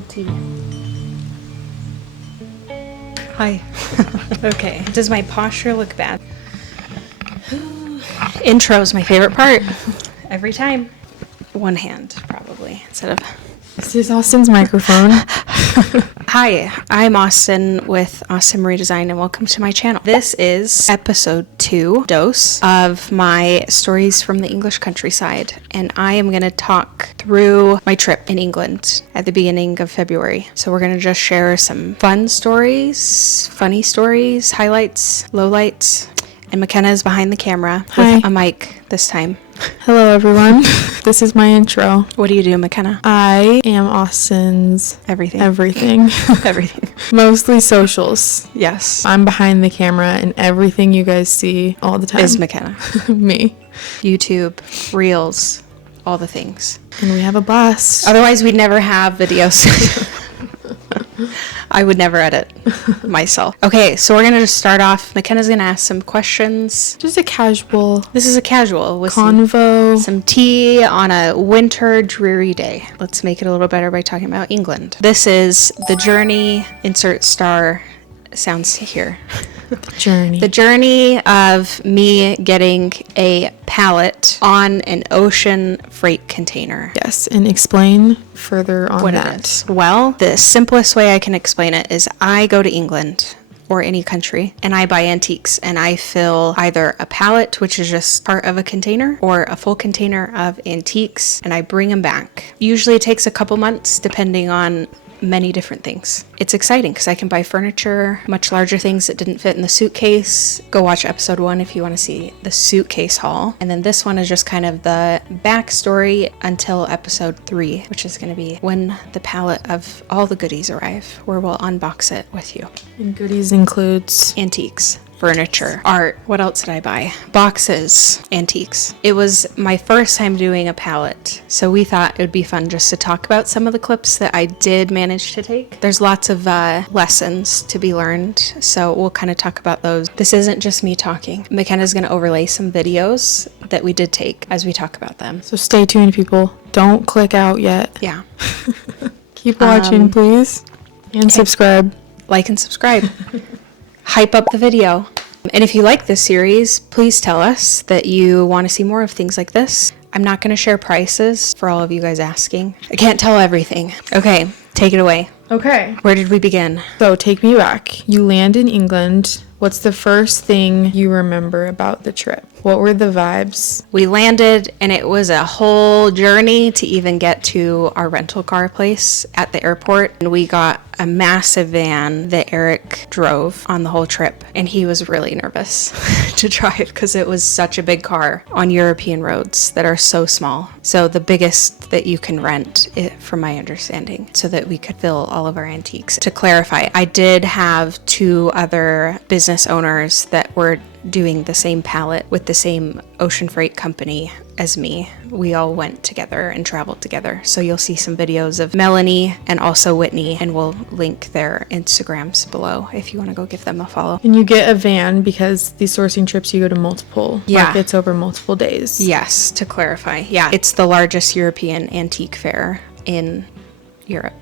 cold tea. Hi. Okay. Does my posture look bad? Intro is my favorite part. Every time. One hand, probably, instead of... This is Austyn's microphone. Hi, I'm Austyn with Austyn Redesign, and welcome to my channel. This is episode 2 dose of my stories from the English countryside, and I am going to talk through my trip in England at the beginning of February. So we're going to just share some fun stories, funny stories, highlights, lowlights, and McKenna is behind the camera with a mic this time. Hello, everyone. This is my intro. What do you do, McKenna? I am Austyn's Everything. Everything. Mostly socials. Yes. I'm behind the camera, and everything you guys see all the time Is McKenna. Me. YouTube, Reels, all the things. And we have a blast. Otherwise, we'd never have videos. I would never edit myself. Okay, so we're going to just start off. McKenna's going to ask some questions. Just a casual This is a casual with convo. some tea on a winter dreary day. Let's make it a little better by talking about England. This is the journey, insert star sounds here. Journey. The journey of me getting a pallet on an ocean freight container. Yes, and explain further on What that. it is. Well, the simplest way I can explain it is I go to England or any country and I buy antiques and I fill either a pallet, which is just part of a container, or a full container of antiques, and I bring them back. Usually it takes a couple months depending on many different things. It's exciting because I can buy furniture, much larger things that didn't fit in the suitcase. Go watch episode 1 if you want to see the suitcase haul. And then this one is just kind of the backstory until episode 3, which is going to be when the pallet of all the goodies arrive, where we'll unbox it with you. And goodies includes Antiques, furniture, art. What else did I buy? Boxes, antiques. It was my first time doing a pallet, so we thought it would be fun just to talk about some of the clips that I did manage to take. There's lots of lessons to be learned, so we'll kind of talk about those. This isn't just me talking. McKenna's going to overlay some videos that we did take as we talk about them. So stay tuned, people. Don't click out yet. Yeah. Keep watching, please. And subscribe. Like and subscribe. Hype up the video. And if you like this series, please tell us that you want to see more of things like this. I'm not going to share prices for all of you guys asking. I can't tell everything. Okay, take it away. Okay. Where did we begin? So take me back. You land in England. What's the first thing you remember about the trip? What were the vibes? We landed and it was a whole journey to even get to our rental car place at the airport. And we got a massive van that Eric drove on the whole trip. And he was really nervous to drive because it was such a big car on European roads that are so small. So the biggest that you can rent, from my understanding, so that we could fill all of our antiques. To clarify, I did have 2 other business owners that were doing the same pallet with the same ocean freight company as me. We all went together and traveled together. So you'll see some videos of Melanie and also Whitney, and we'll link their Instagrams below if you want to go give them a follow. And you get a van because these sourcing trips, you go to multiple markets over multiple days. Yes, to clarify. Yeah, it's the largest European antique fair in Europe.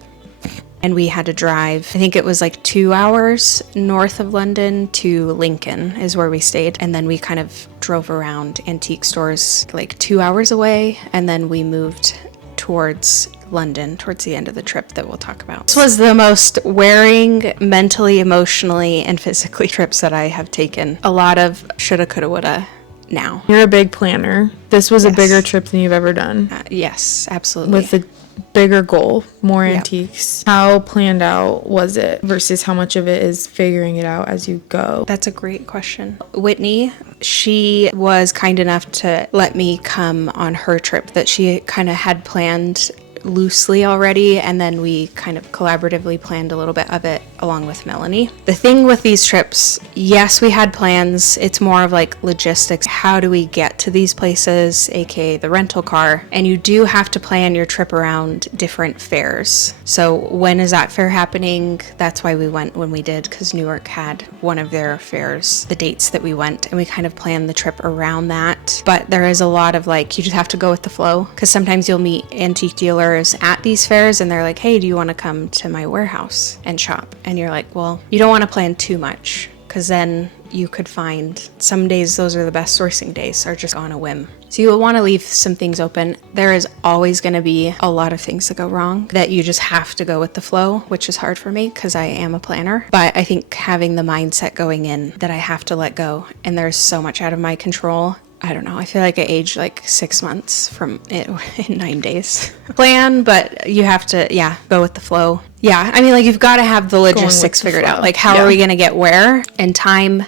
And we had to drive, I think it was like 2 hours north of London to Lincoln is where we stayed. And then we kind of drove around antique stores like 2 hours away. And then we moved towards London towards the end of the trip that we'll talk about. This was the most wearing mentally, emotionally, and physically trips that I have taken. A lot of shoulda, coulda, woulda now. You're a big planner. This was a bigger trip than you've ever done. Yes, absolutely. With a bigger goal, more antiques. How planned out was it versus how much of it is figuring it out as you go? That's a great question. Whitney, she was kind enough to let me come on her trip that she kind of had planned loosely already, and then we kind of collaboratively planned a little bit of it along with Melanie. The thing with these trips, yes, we had plans. It's more of like logistics. How do we get to these places, aka the rental car? And you do have to plan your trip around different fairs. So when is that fair happening? That's why we went when we did, because Newark had one of their fairs, the dates that we went, and we kind of planned the trip around that. But there is a lot of like, you just have to go with the flow, because sometimes you'll meet antique dealers at these fairs and they're like, hey, do you want to come to my warehouse and shop? And you're like, well, you don't want to plan too much, because then you could find some days those are the best sourcing days, are just on a whim. So you'll want to leave some things open. There is always going to be a lot of things that go wrong that you just have to go with the flow, which is hard for me because I am a planner. But I think having the mindset going in that I have to let go and there's so much out of my control. I don't know. I feel like I aged like 6 months from it in 9 days. Plan, but you have to, go with the flow. Yeah, I mean, like, you've got to have the logistics figured out. Like, how are we going to get where? And time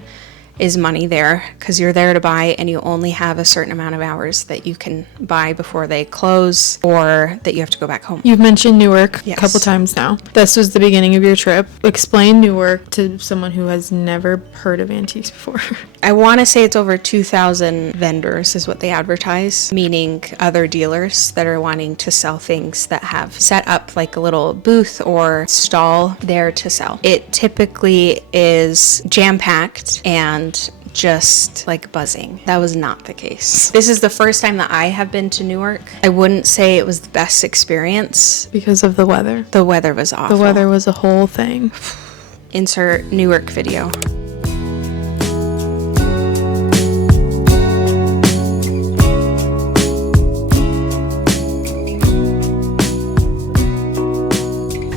is money there, because you're there to buy and you only have a certain amount of hours that you can buy before they close, or that you have to go back home. You've mentioned Newark a couple times now. This was the beginning of your trip. Explain Newark to someone who has never heard of antiques before. I want to say it's over 2,000 vendors is what they advertise, meaning other dealers that are wanting to sell things that have set up like a little booth or stall there to sell. It typically is jam-packed and just like buzzing. That was not the case. This is the first time that I have been to Newark. I wouldn't say it was the best experience. Because of the weather. The weather was awful. The weather was a whole thing. Insert Newark video.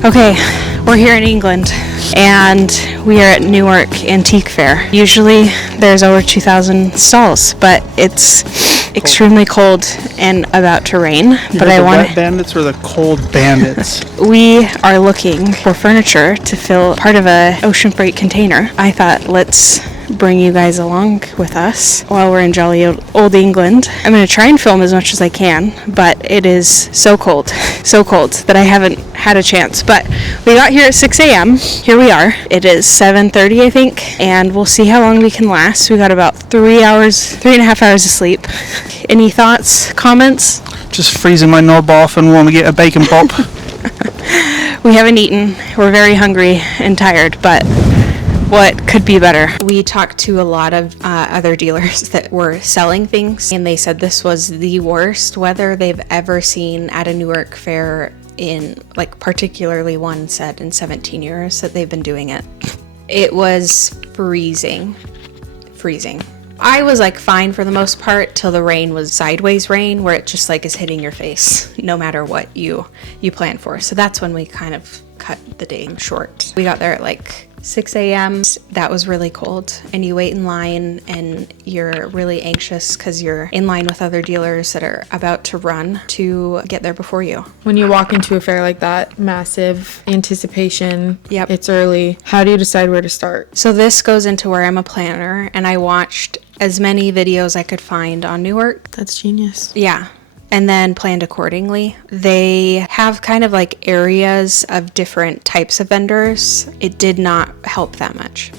Okay, we're here in England and we are at Newark Antique Fair. Usually there's over 2,000 stalls, but it's extremely cold and about to rain. But I want wet bandits or the cold bandits? We are looking for furniture to fill part of a ocean freight container. I thought, let's bring you guys along with us while we're in jolly old England. I'm going to try and film as much as I can, but it is so cold that I haven't had a chance. But we got here at 6 a.m. Here we are. It is 7:30, I think, and we'll see how long we can last. We got about 3.5 hours of sleep. Any thoughts, comments? Just freezing my knob off and want to get a bacon pop. We haven't eaten. We're very hungry and tired, but what could be better? We talked to a lot of other dealers that were selling things, and they said this was the worst weather they've ever seen at a Newark fair in, like, particularly one said in 17 years that they've been doing it. It was freezing. I was like fine for the most part till the rain was sideways rain, where it just like is hitting your face no matter what you plan for. So that's when we kind of cut the day short. We got there at like 6 a.m. That was really cold, and you wait in line and you're really anxious because you're in line with other dealers that are about to run to get there before you. When you walk into a fair like that, massive anticipation. Yep. It's early. How do you decide where to start? So this goes into where I'm a planner, and I watched as many videos I could find on Newark. That's genius. Yeah. And then planned accordingly. They have kind of like areas of different types of vendors. It did not help that much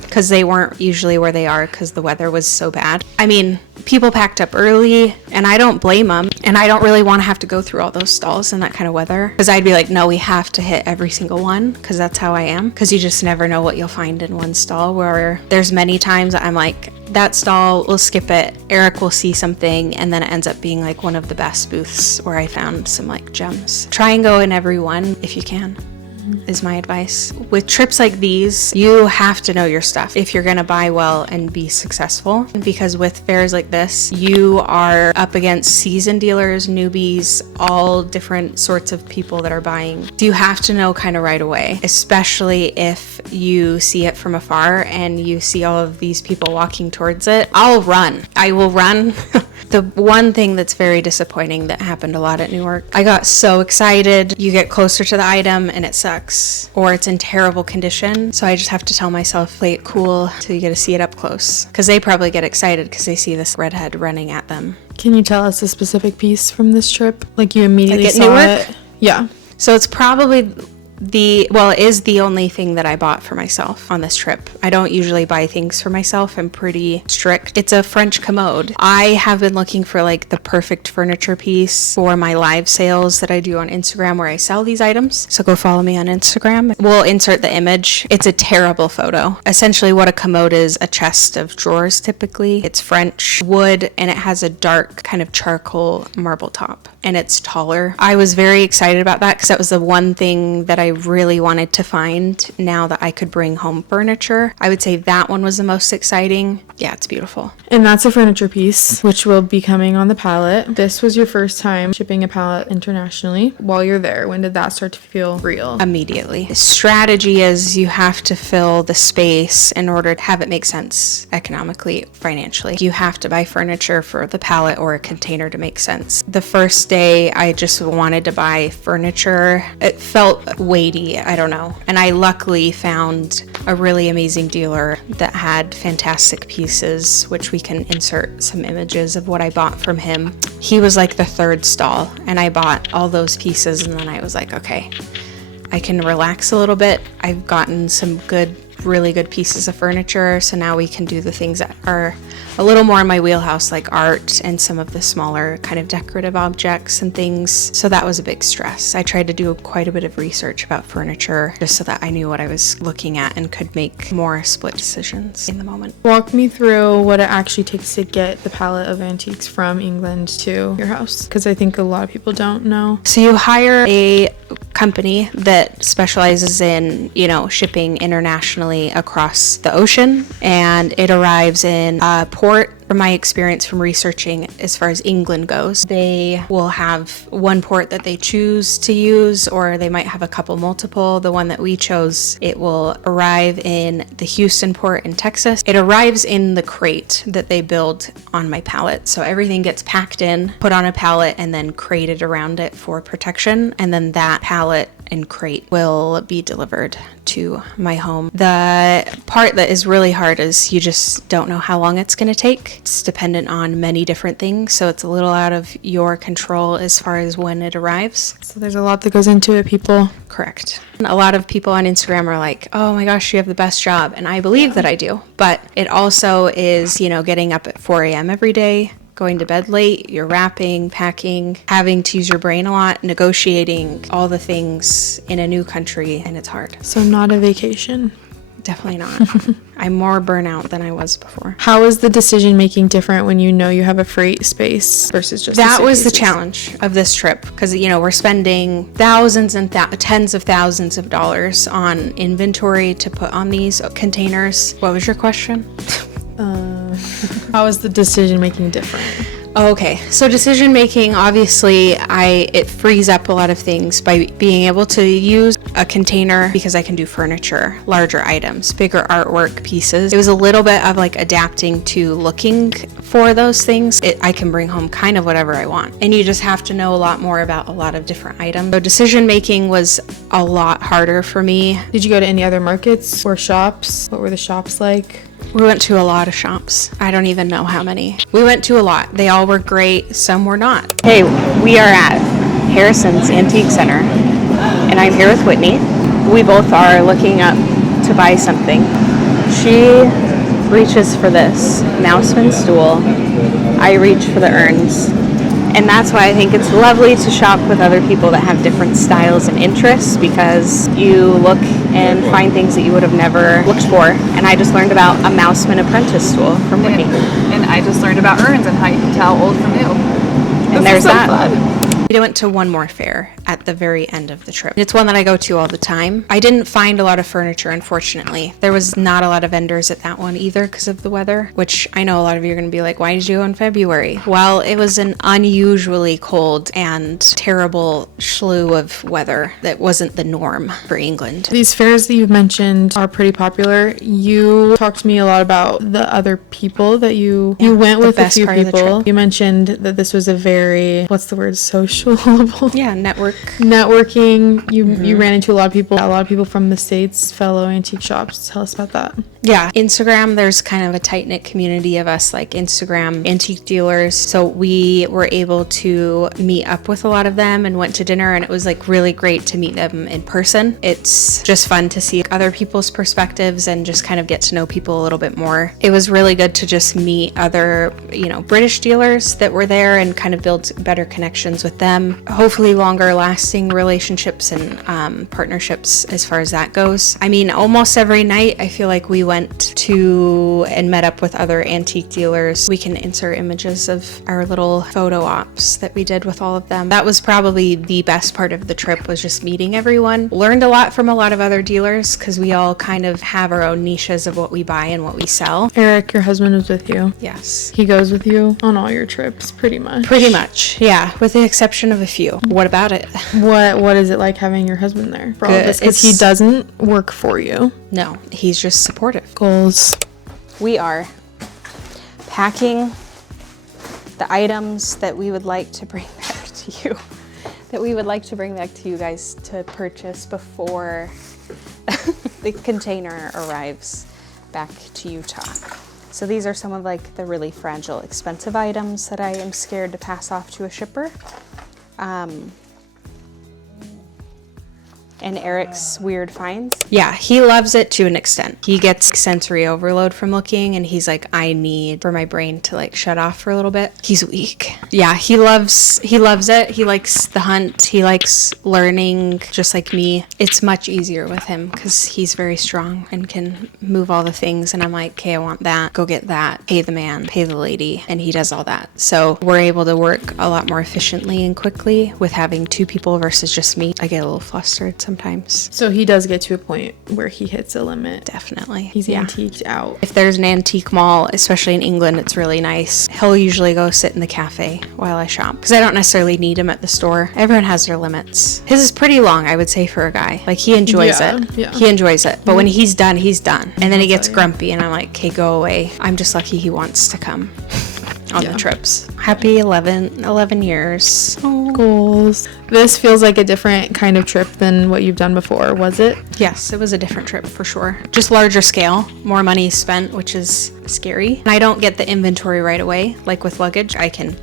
because they weren't usually where they are because the weather was so bad. I mean, people packed up early, and I don't blame them. And I don't really want to have to go through all those stalls in that kind of weather, because I'd be like, no, we have to hit every single one, because that's how I am. Because you just never know what you'll find in one stall, where there's many times I'm like, that stall, we'll skip it. Eric will see something, and then it ends up being like one of the best booths where I found some like gems. Try and go in every one if you can, is my advice. With trips like these, you have to know your stuff if you're gonna buy well and be successful, because with fairs like this, you are up against seasoned dealers, newbies, all different sorts of people that are buying. So you have to know kind of right away, especially if you see it from afar and you see all of these people walking towards it. I will run. The one thing that's very disappointing that happened a lot at Newark, I got so excited. You get closer to the item and it sucks, or it's in terrible condition. So I just have to tell myself, play it cool till you get to see it up close. Because they probably get excited because they see this redhead running at them. Can you tell us a specific piece from this trip? Like you immediately like at saw Newark? it? Yeah. So it's probably It is the only thing that I bought for myself on this trip. I don't usually buy things for myself. I'm pretty strict. It's a French commode. I have been looking for like the perfect furniture piece for my live sales that I do on Instagram where I sell these items. So go follow me on Instagram. We'll insert the image. It's a terrible photo. Essentially what a commode is, a chest of drawers typically. It's French wood and it has a dark kind of charcoal marble top and it's taller. I was very excited about that because that was the one thing that I really wanted to find now that I could bring home furniture. I would say that one was the most exciting. Yeah, it's beautiful. And that's a furniture piece, which will be coming on the pallet. This was your first time shipping a pallet internationally. While you're there, when did that start to feel real? Immediately. The strategy is you have to fill the space in order to have it make sense economically, financially. You have to buy furniture for the pallet or a container to make sense. The first day, I just wanted to buy furniture. It felt weighty, I don't know. And I luckily found a really amazing dealer that had fantastic pieces, which we can insert some images of what I bought from him. He was like the third stall, and I bought all those pieces, and then I was like, okay, I can relax a little bit. I've gotten some really good pieces of furniture, so now we can do the things that are a little more in my wheelhouse, like art and some of the smaller kind of decorative objects and things. So that was a big stress. I tried to do quite a bit of research about furniture just so that I knew what I was looking at and could make more split decisions in the moment. Walk me through what it actually takes to get the pallet of antiques from England to your house, because I think a lot of people don't know. So you hire a company that specializes in, shipping internationally across the ocean, and it arrives in a port. From my experience from researching as far as England goes, they will have one port that they choose to use, or they might have a couple multiple. The one that we chose, it will arrive in the Houston port in Texas. It arrives in the crate that they build on my pallet. So everything gets packed in, put on a pallet, and then crated around it for protection. And then that pallet and crate will be delivered to my home. The part that is really hard is you just don't know how long it's going to take. It's dependent on many different things, so it's a little out of your control as far as when it arrives. So there's a lot that goes into it, people. Correct. A lot of people on Instagram are like, oh my gosh, you have the best job. And I believe that I do. But it also is, getting up at 4 a.m. every day, going to bed late, you're wrapping, packing, having to use your brain a lot, negotiating all the things in a new country, and it's hard. So not a vacation. Definitely not. I'm more burnout than I was before. How is the decision making different when you know you have a freight space versus just that was the challenge of this trip, because we're spending thousands and tens of thousands of dollars on inventory to put on these containers. What was your question? How is the decision making different? Okay, so decision making, obviously, it frees up a lot of things by being able to use a container, because I can do furniture, larger items, bigger artwork pieces. It was a little bit of like adapting to looking for those things. I can bring home kind of whatever I want, and you just have to know a lot more about a lot of different items. So decision making was a lot harder for me. Did you go to any other markets or shops? What were the shops like? We went to a lot of shops. I don't even know how many. We went to a lot. They all were great. Some were not. Hey, we are at Harrison's Antique Center, and I'm here with Whitney. We both are looking up to buy something. She reaches for this Mouseman stool. I reach for the urns. And that's why I think it's lovely to shop with other people that have different styles and interests, because you look and find things that you would have never looked for. And I just learned about a Mouseman apprentice stool from Whitney. And I just learned about urns and how you can tell old from new. And there's so that. Fun. We went to one more fair at the very end of the trip. It's one that I go to all the time. I didn't find a lot of furniture, unfortunately. There was not a lot of vendors at that one either because of the weather, which I know a lot of you are going to be like, why did you go in February? Well, it was an unusually cold and terrible slew of weather that wasn't the norm for England. These fairs that you've mentioned are pretty popular. You talked to me a lot about the other people that you went with a few people. You mentioned that this was a very, what's the word, sociable? Yeah, Networking. You ran into a lot of people from the States, fellow antique shops. Tell us about that. Yeah, Instagram, there's kind of a tight-knit community of us, like Instagram antique dealers. So we were able to meet up with a lot of them and went to dinner, and it was like really great to meet them in person. It's just fun to see other people's perspectives and just kind of get to know people a little bit more. It was really good to just meet other, British dealers that were there and kind of build better connections with them. Hopefully longer lasting relationships and partnerships as far as that goes. I mean, almost every night I feel like we went to and met up with other antique dealers. We can insert images of our little photo ops that we did with all of them. That was probably the best part of the trip, was just meeting everyone. Learned a lot from a lot of other dealers because we all kind of have our own niches of what we buy and what we sell. Eric, your husband is with you. Yes. He goes with you on all your trips, pretty much. Pretty much, yeah, with the exception of a few. What about it? What is it like having your husband there for all Good. this? Because he doesn't work for you. No, he's just supportive. Goals. We are packing the items that we would like to bring back to you, guys to purchase before the container arrives back to Utah. So these are some of like the really fragile, expensive items that I am scared to pass off to a shipper. And Eric's weird finds. Yeah, he loves it to an extent. He gets sensory overload from looking, and he's like, I need for my brain to like shut off for a little bit. He's weak. Yeah, he loves it. He likes the hunt. He likes learning, just like me. It's much easier with him because he's very strong and can move all the things. And I'm like, okay, I want that. Go get that. Pay the man, pay the lady. And he does all that. So we're able to work a lot more efficiently and quickly with having two people versus just me. I get a little flustered sometimes. So he does get to a point where he hits a limit. Definitely. He's antiqued out. If there's an antique mall, especially in England, it's really nice. He'll usually go sit in the cafe while I shop because I don't necessarily need him at the store. Everyone has their limits. His is pretty long, I would say, for a guy. Like, he enjoys it. Yeah. He enjoys it. But when he's done, he's done. And then he gets grumpy and I'm like, okay, go away. I'm just lucky he wants to come on the trips. Happy 11 years. Oh. Goals. This feels like a different kind of trip than what you've done before, was it? Yes, it was a different trip for sure. Just larger scale, more money spent, which is scary. And I don't get the inventory right away. Like with luggage, I can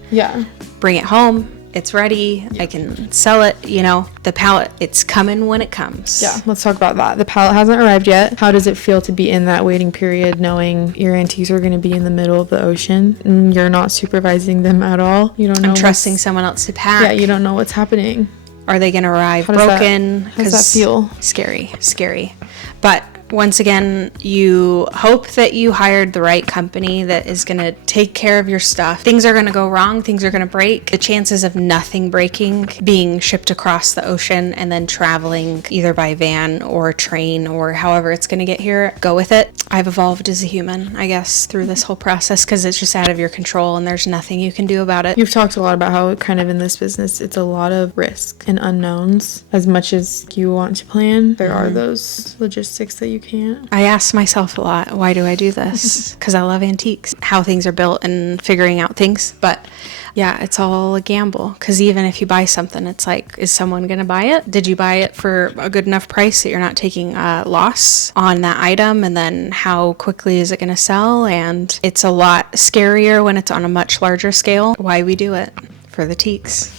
bring it home. It's ready. I can sell it. The pallet, it's coming when it comes. Yeah, let's talk about that. The pallet hasn't arrived yet. How does it feel to be in that waiting period, knowing your antiques are going to be in the middle of the ocean and you're not supervising them at all? You don't know. I'm trusting someone else to pack. Yeah, you don't know what's happening. Are they going to arrive broken? How does that feel? Scary. But once again, you hope that you hired the right company that is going to take care of your stuff. Things are going to go wrong. Things are going to break. The chances of nothing breaking, being shipped across the ocean and then traveling either by van or train or however it's going to get here, go with it. I've evolved as a human, I guess, through this whole process because it's just out of your control and there's nothing you can do about it. You've talked a lot about how kind of in this business, it's a lot of risk and unknowns. As much as you want to plan, there are those logistics that you can't. I ask myself a lot, why do I do this? Because I love antiques, how things are built and figuring out things. But yeah, it's all a gamble. Because even if you buy something, it's like, is someone going to buy it? Did you buy it for a good enough price that you're not taking a loss on that item? And then how quickly is it going to sell? And it's a lot scarier when it's on a much larger scale. Why we do it. For the teaks.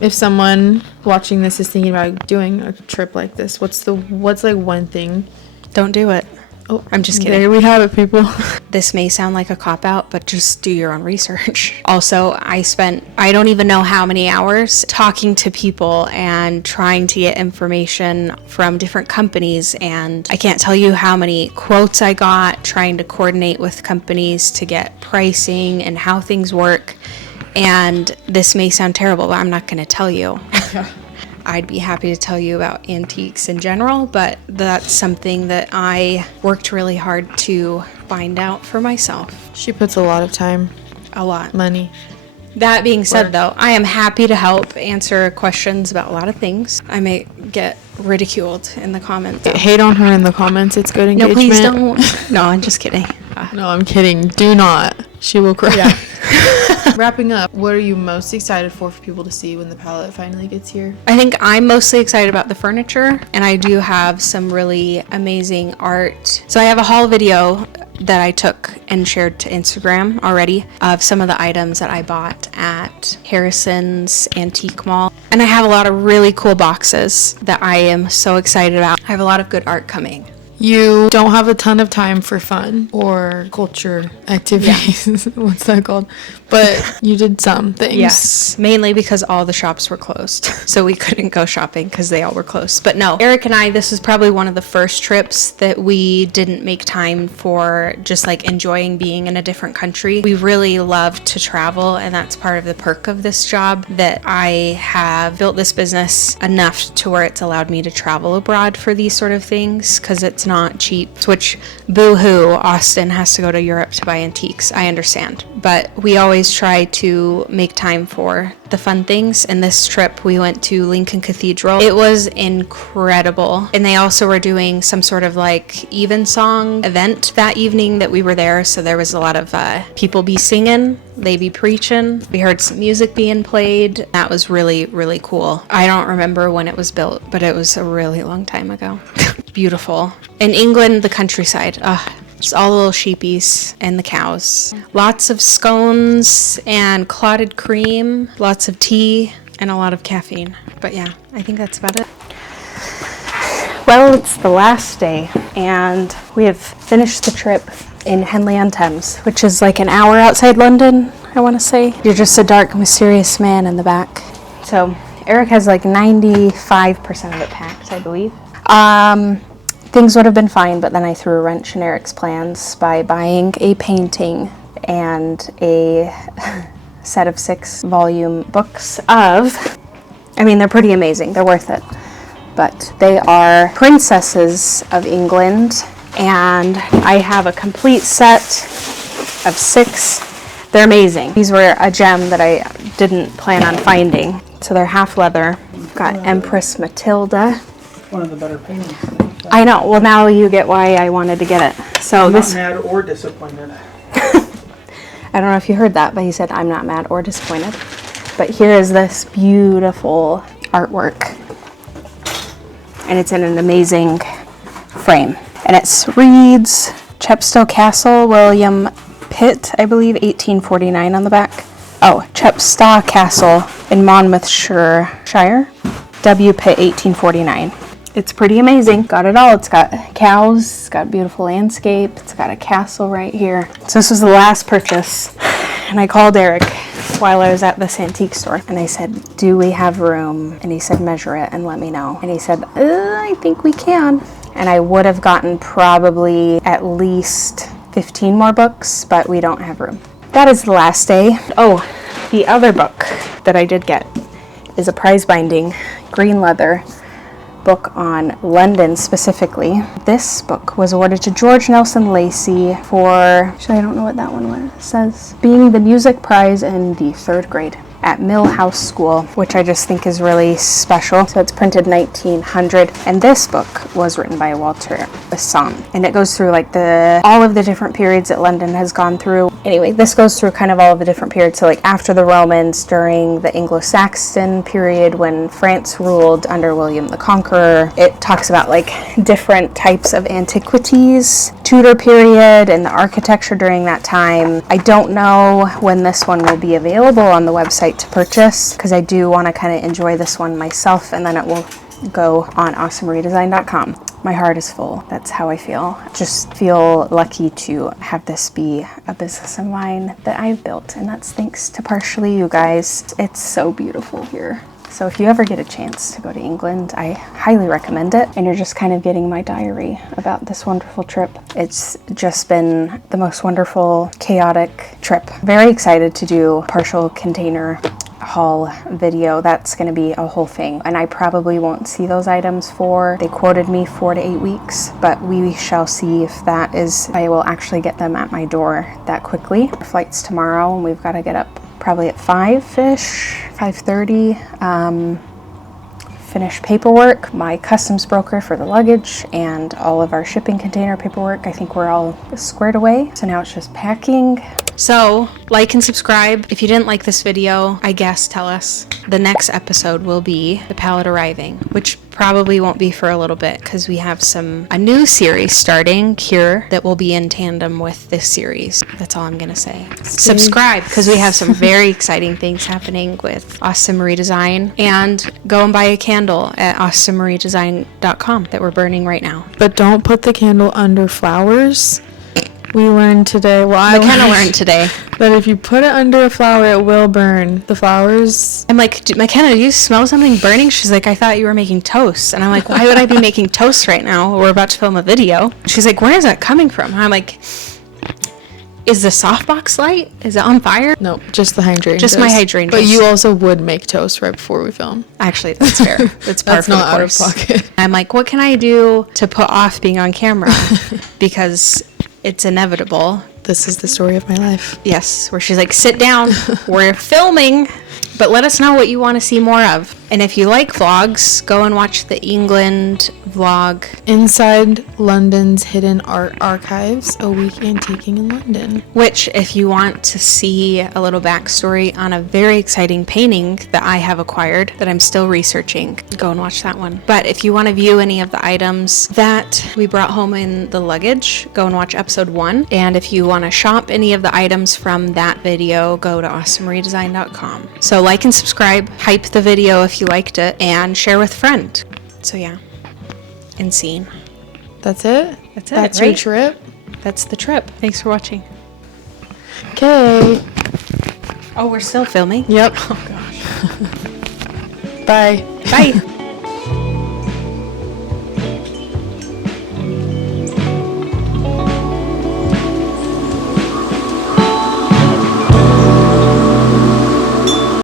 If someone watching this is thinking about doing a trip like this, what's like one thing? Don't do it. Oh, I'm just kidding. There we have it, people. This may sound like a cop-out, but just do your own research. Also, I don't even know how many hours talking to people and trying to get information from different companies, and I can't tell you how many quotes I got trying to coordinate with companies to get pricing and how things work. And this may sound terrible, but I'm not going to tell you. I'd be happy to tell you about antiques in general, but that's something that I worked really hard to find out for myself. She puts a lot of time. A lot. Money. That being said, though, I am happy to help answer questions about a lot of things. I may get ridiculed in the comments. Hate on her in the comments. It's good engagement. No, please don't. No, I'm just kidding. No, I'm kidding. Do not. She will cry. Yeah. Wrapping up, what are you most excited for people to see when the pallet finally gets here? I think I'm mostly excited about the furniture, and I do have some really amazing art. So I have a haul video that I took and shared to Instagram already of some of the items that I bought at Harrison's Antique Mall. And I have a lot of really cool boxes that I am so excited about. I have a lot of good art coming. You don't have a ton of time for fun or culture activities. What's that called? But you did some things. Yes, mainly because all the shops were closed. So we couldn't go shopping because they all were closed. But no, Eric and I, this was probably one of the first trips that we didn't make time for just like enjoying being in a different country. We really love to travel, and that's part of the perk of this job, that I have built this business enough to where it's allowed me to travel abroad for these sort of things, because it's not cheap, which boo-hoo, Austyn has to go to Europe to buy antiques. I understand. But we always try to make time for the fun things. And this trip, we went to Lincoln Cathedral. It was incredible. And they also were doing some sort of like evensong event that evening that we were there. So there was a lot of people be singing, they be preaching. We heard some music being played. That was really, really cool. I don't remember when it was built, but it was a really long time ago. Beautiful. In England, the countryside. Just all the little sheepies and the cows. Lots of scones and clotted cream, lots of tea, and a lot of caffeine. But yeah, I think that's about it. Well, it's the last day, and we have finished the trip in Henley-on-Thames, which is like an hour outside London, I want to say. You're just a dark, mysterious man in the back. So Eric has like 95% of it packed, I believe. Things would have been fine, but then I threw a wrench in Eric's plans by buying a painting and a set of 6 volume books of, I mean, they're pretty amazing. They're worth it. But they are Princesses of England, and I have a complete set of 6. They're amazing. These were a gem that I didn't plan on finding. So they're half leather. We've got Empress Matilda. One of the better paintings. I know. Well, now you get why I wanted to get it. So I'm this. not mad or disappointed. I don't know if you heard that, but he said I'm not mad or disappointed. But here is this beautiful artwork, and it's in an amazing frame. And it reads Chepstow Castle, William Pitt, I believe, 1849 on the back. Oh, Chepstow Castle in Monmouthshire, W. Pitt, 1849. It's pretty amazing. Got it all. It's got cows, it's got beautiful landscape, it's got a castle right here. So this was the last purchase. And I called Eric while I was at this antique store, and I said, do we have room? And he said, measure it and let me know. And he said, I think we can. And I would have gotten probably at least 15 more books, but we don't have room. That is the last day. Oh, the other book that I did get is a prize binding, green leather book on London specifically. This book was awarded to George Nelson Lacey for, actually I don't know what that one was, it says, being the music prize in the 3rd grade at Mill House School, which I just think is really special. So it's printed 1900, and this book was written by Walter Besant, and it goes through like all of the different periods that London has gone through. Anyway, this goes through kind of all of the different periods. So like after the Romans, during the Anglo-Saxon period when France ruled under William the Conqueror. It talks about like different types of antiquities, Tudor period, and the architecture during that time. I don't know when this one will be available on the website to purchase, because I do want to kind of enjoy this one myself, and then it will go on awesomredesign.com. My heart is full. That's how I feel. Just feel lucky to have this be a business of mine that I've built, and that's thanks to partially you guys. It's so beautiful here. So if you ever get a chance to go to England, I highly recommend it. And you're just kind of getting my diary about this wonderful trip. It's just been the most wonderful, chaotic trip. Very excited to do partial container haul video. That's going to be a whole thing, and I probably won't see those items they quoted me 4 to 8 weeks, but we shall see if that is, I will actually get them at my door that quickly. Our flight's tomorrow, and we've got to get up probably at 5-ish, 5:30, finish paperwork, my customs broker for the luggage, and all of our shipping container paperwork. I think we're all squared away, so now it's just packing So, like and subscribe. If you didn't like this video, I guess tell us. The next episode will be the pallet arriving, which probably won't be for a little bit because we have a new series starting here that will be in tandem with this series. That's all I'm gonna say. Subscribe because we have some very exciting things happening with Austyn Marie Design, and go and buy a candle at austynmariedesign.com that we're burning right now. But don't put the candle under flowers. We learned today. Well, I McKenna learned today. That if you put it under a flower, it will burn. The flowers. I'm like, McKenna, do you smell something burning? She's like, I thought you were making toast. And I'm like, why would I be making toast right now? We're about to film a video. She's like, where is that coming from? And I'm like, is the softbox light? Is it on fire? No, just the hydrangea. Just my hydrangeas. But you also would make toast right before we film. Actually, that's fair. That's par That's for the not out of course. pocket. I'm like, what can I do to put off being on camera? Because it's inevitable. This is the story of my life. Yes, where she's like, sit down, we're filming, but let us know what you want to see more of. And if you like vlogs, go and watch the England vlog. Inside London's Hidden Art Archives, a week antiquing in London. Which, if you want to see a little backstory on a very exciting painting that I have acquired that I'm still researching, go and watch that one. But if you want to view any of the items that we brought home in the luggage, go and watch episode 1. And if you want to shop any of the items from that video, go to austynmariedesign.com. So like and subscribe, hype the video if you liked it, and share with a friend. So yeah, and scene. That's it? That's it, That's your right? trip? That's the trip. Thanks for watching. Okay. Oh, we're still filming? Yep. Oh gosh. Bye. Bye.